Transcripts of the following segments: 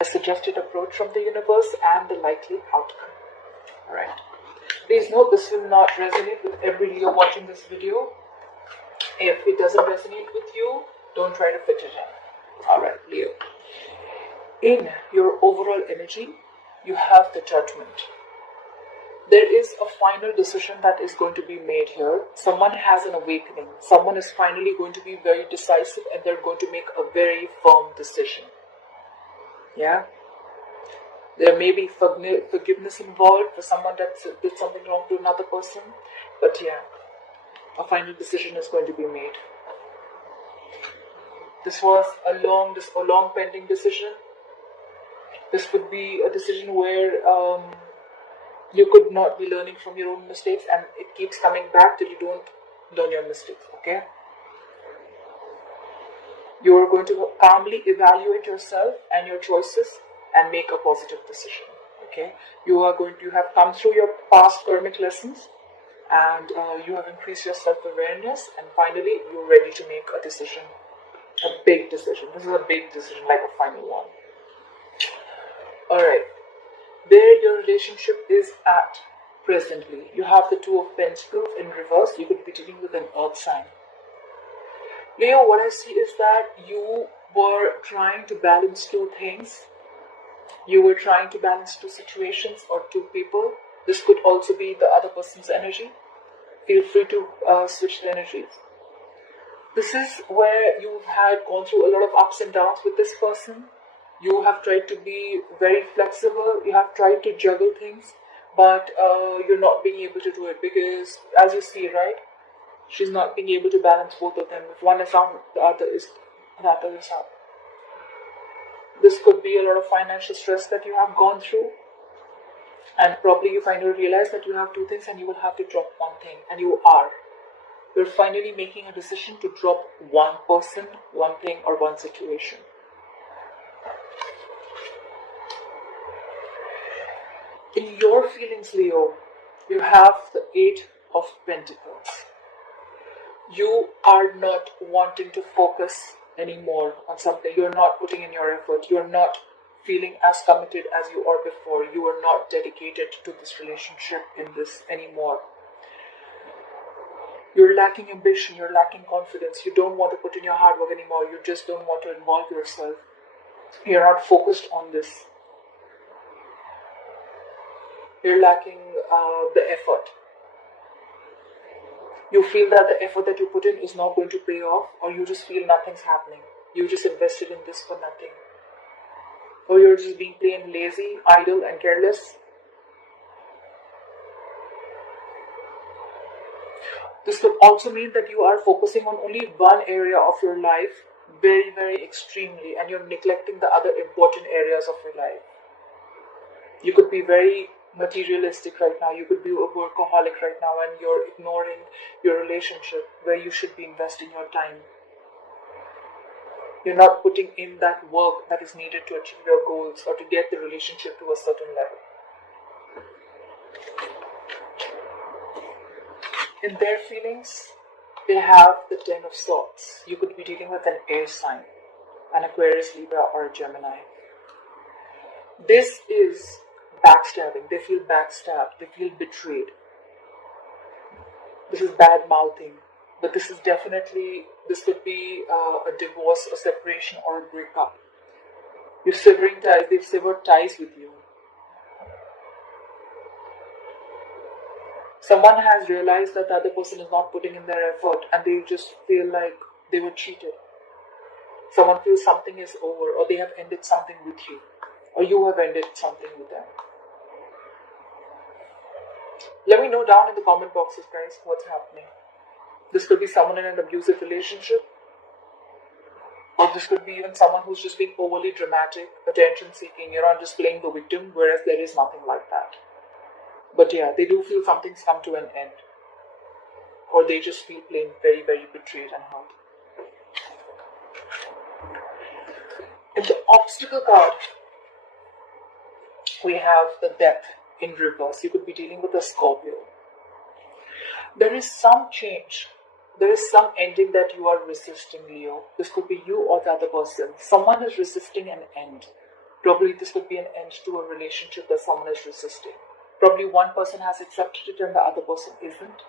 a suggested approach from the universe and the likely outcome. Alright. Please note this will not resonate with every Leo watching this video. If it doesn't resonate with you, don't try to fit it in. Alright, Leo. In your overall energy, you have the Judgment. There is a final decision that is going to be made here. Someone has an awakening. Someone is finally going to be very decisive and they're going to make a very firm decision. Yeah? There may be forgiveness involved for someone that did something wrong to another person. But yeah, a final decision is going to be made. This was a long pending decision. This could be a decision where you could not be learning from your own mistakes and it keeps coming back till you don't learn your mistakes, okay? You are going to calmly evaluate yourself and your choices and make a positive decision, okay? You have come through your past karmic lessons and you have increased your self-awareness and finally you're ready to make a decision, a big decision. This is a big decision, like a final one. Alright, where your relationship is at presently. You have the Two of Pentacles in reverse. You could be dealing with an earth sign. Leo, what I see is that you were trying to balance two things. You were trying to balance two situations or two people. This could also be the other person's energy. Feel free to switch the energies. This is where you've gone through a lot of ups and downs with this person. You have tried to be very flexible. You have tried to juggle things, but you're not being able to do it because, as you see, right, she's not being able to balance both of them. If one is down, the other is up. This could be a lot of financial stress that you have gone through, and probably you finally realize that you have two things and you will have to drop one thing, and you are. You're finally making a decision to drop one person, one thing, or one situation. In your feelings, Leo, you have the Eight of Pentacles. You are not wanting to focus anymore on something. You're not putting in your effort. You're not feeling as committed as you are before. You are not dedicated to this relationship in this anymore. You're lacking ambition. You're lacking confidence. You don't want to put in your hard work anymore. You just don't want to involve yourself. You're not focused on this. You're lacking the effort. You feel that the effort that you put in is not going to pay off, or you just feel nothing's happening. You just invested in this for nothing. Or you're just being plain lazy, idle, and careless. This could also mean that you are focusing on only one area of your life very, very extremely, and you're neglecting the other important areas of your life. You could be very materialistic right now. You could be a workaholic right now and you're ignoring your relationship where you should be investing your time. You're not putting in that work that is needed to achieve your goals or to get the relationship to a certain level. In their feelings, they have the Ten of Swords. You could be dealing with an air sign, an Aquarius, Libra, or a Gemini. This is backstabbing. They feel backstabbed. They feel betrayed. This is bad mouthing. But this is definitely, this could be a divorce, a separation, or a breakup. You're severing ties. They've severed ties with you. Someone has realized that the other person is not putting in their effort and they just feel like they were cheated. Someone feels something is over, or they have ended something with you, or you have ended something with them. Let me know down in the comment boxes, guys, what's happening. This could be someone in an abusive relationship, or this could be even someone who's just being overly dramatic, attention-seeking, just playing the victim, whereas there is nothing like that. But yeah, they do feel something's come to an end, or they just feel plain very, very betrayed and hurt. In the obstacle card, we have the Death in reverse. You could be dealing with a Scorpio. There is some change. There is some ending that you are resisting, Leo. This could be you or the other person. Someone is resisting an end. Probably this could be an end to a relationship that someone is resisting. Probably one person has accepted it and the other person isn't.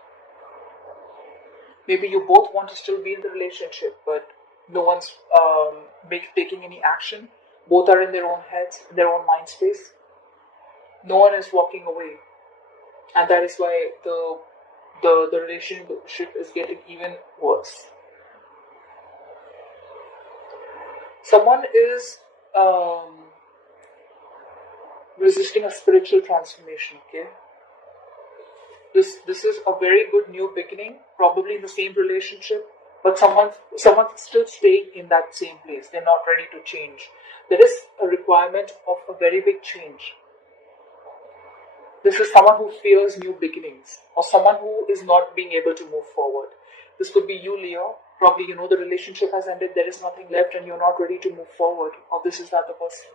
Maybe you both want to still be in the relationship, but no one's taking any action. Both are in their own heads, in their own mind space. No one is walking away. And that is why the relationship is getting even worse. Someone is resisting a spiritual transformation, okay? This is a very good new beginning, probably in the same relationship, but someone's still staying in that same place. They're not ready to change. There is a requirement of a very big change. This is someone who fears new beginnings, or someone who is not being able to move forward. This could be you, Leo. Probably you know the relationship has ended, there is nothing left and you're not ready to move forward. Or this is the other person.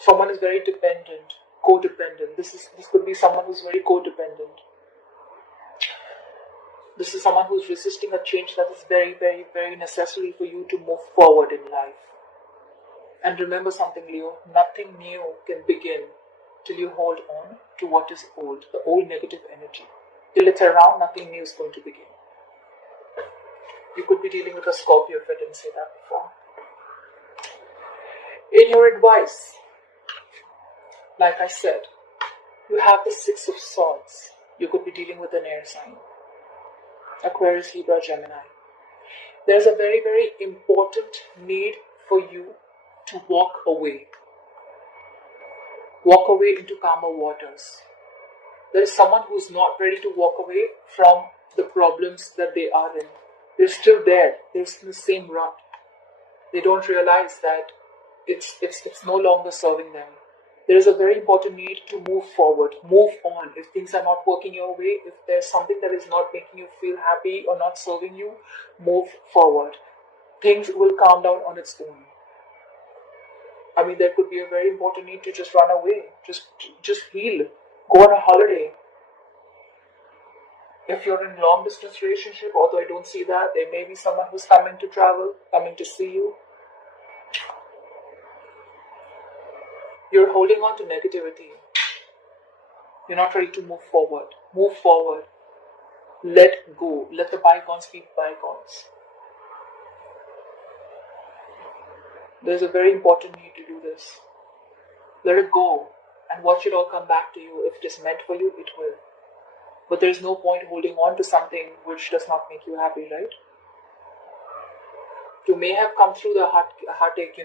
Someone is very dependent, codependent. This could be someone who's very codependent. This is someone who's resisting a change that is very, very, very necessary for you to move forward in life. And remember something, Leo, nothing new can begin till you hold on to what is old, the old negative energy. Till it's around, nothing new is going to begin. You could be dealing with a Scorpio if I didn't say that before. In your advice, like I said, you have the Six of Swords. You could be dealing with an air sign. Aquarius, Libra, Gemini. There's a very, very important need for you to walk away. Walk away into calmer waters. There is someone who's not ready to walk away from the problems that they are in. They're still there. They're in the same rut. They don't realize that it's no longer serving them. There is a very important need to move forward, move on. If things are not working your way, if there's something that is not making you feel happy or not serving you, move forward. Things will calm down on its own. I mean, there could be a very important need to just run away, just heal, go on a holiday. If you're in a long distance relationship, although I don't see that, there may be someone who's coming to travel, coming to see you. You're holding on to negativity. You're not ready to move forward. Move forward. Let go. Let the bygones be bygones. There's a very important need to do this. Let it go and watch it all come back to you. If it is meant for you, it will. But there is no point holding on to something which does not make you happy, right? You may have come through the heartache,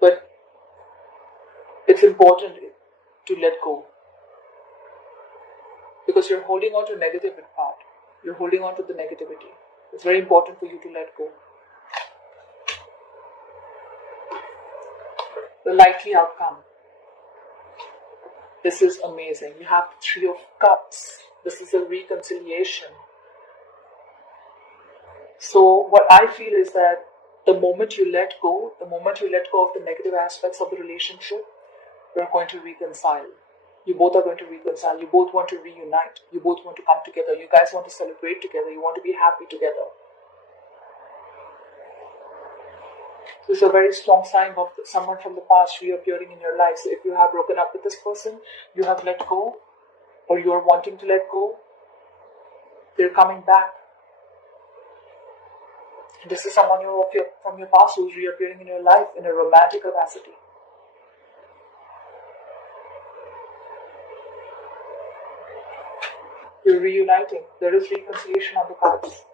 but it's important to let go. Because you're holding on to negative part. You're holding on to the negativity. It's very important for you to let go. The likely outcome. This is amazing. You have the Three of Cups. This is a reconciliation. So what I feel is that the moment you let go of the negative aspects of the relationship, you're going to reconcile. You both are going to reconcile. You both want to reunite. You both want to come together. You guys want to celebrate together. You want to be happy together. This is a very strong sign of someone from the past reappearing in your life. So if you have broken up with this person, you have let go, or you are wanting to let go, they're coming back. This is someone from your past who is reappearing in your life in a romantic capacity. You're reuniting. There is reconciliation on the cards.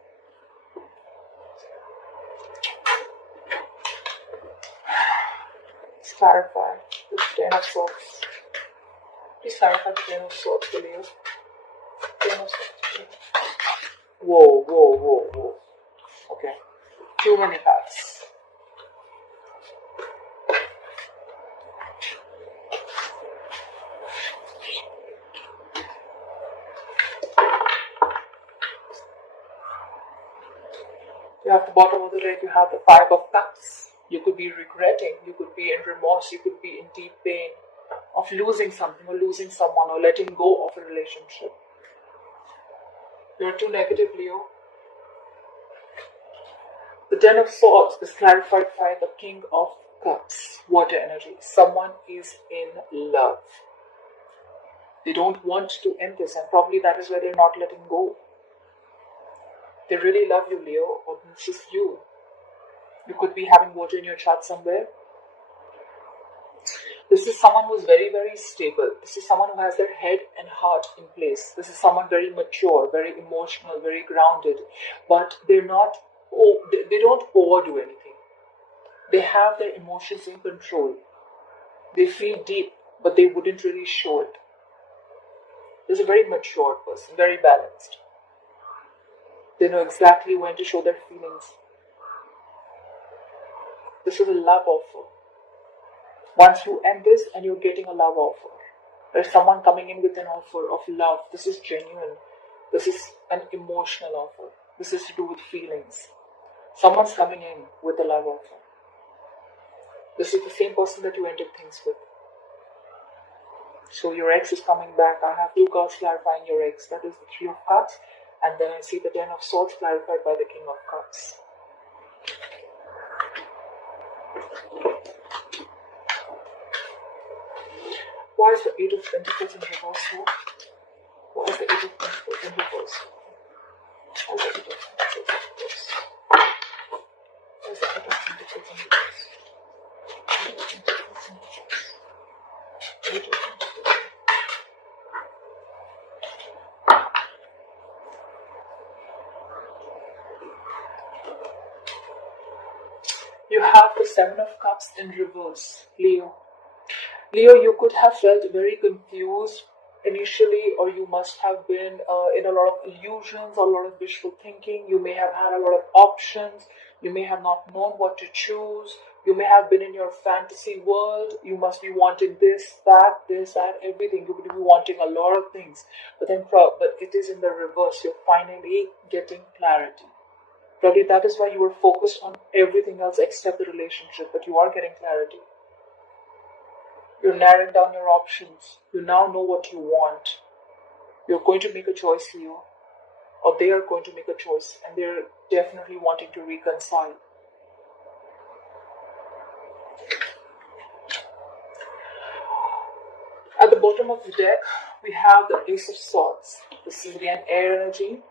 Let's clarify the Ten of Swords. Please clarify the Ten of Swords for Leo. Ten of Swords. Whoa. Okay. Too many cards. You have the bottom of the deck, you have the Five of Cups. You could be regretting, you could be in remorse, you could be in deep pain of losing something or losing someone or letting go of a relationship. You're too negative, Leo. The Ten of Swords is clarified by the King of Cups, water energy. Someone is in love. They don't want to end this, and probably that is why they're not letting go. They really love you, Leo, or this is you. You could be having water in your chart somewhere. This is someone who's very, very stable. This is someone who has their head and heart in place. This is someone very mature, very emotional, very grounded. But they don't overdo anything. They have their emotions in control. They feel deep, but they wouldn't really show it. This is a very mature person, very balanced. They know exactly when to show their feelings. This is a love offer. Once you end this and you're getting a love offer, there's someone coming in with an offer of love. This is genuine. This is an emotional offer. This is to do with feelings. Someone's coming in with a love offer. This is the same person that you ended things with. So your ex is coming back. I have 2 cards clarifying your ex. That is the 3 of Cups. And then I see the 10 of Swords clarified by the King of Cups. Why is the 8 of Pentacles in reverse here? Why is the 8 of Pentacles in reverse? Why is the 8 of Pentacles in reverse? Why is the 8 of Pentacles in reverse? 8 of Pentacles in reverse. 8 of Pentacles. You have the 7 of Cups in reverse, Leo. Leo, you could have felt very confused initially, or you must have been in a lot of illusions or a lot of wishful thinking. You may have had a lot of options. You may have not known what to choose. You may have been in your fantasy world. You must be wanting this, that, everything. You could be wanting a lot of things. But it is in the reverse. You're finally getting clarity. Probably that is why you were focused on everything else except the relationship, but you are getting clarity. You're narrowing down your options. You now know what you want. You're going to make a choice, Leo. Or they are going to make a choice, and they're definitely wanting to reconcile. At the bottom of the deck, we have the Ace of Swords. This is again air energy.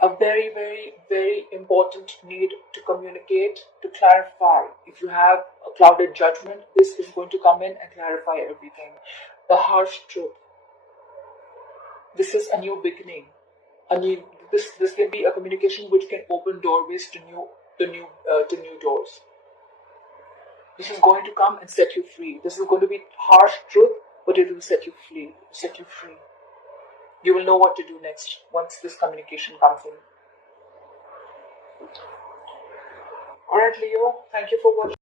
A very, very, very important need to communicate, to clarify. If you have a clouded judgment, this is going to come in and clarify everything. The harsh truth. This is a new beginning. This can be a communication which can open doorways to new doors. This is going to come and set you free. This is going to be harsh truth, but it will set you free. You will know what to do next once this communication comes in. Alright, Leo, thank you for watching.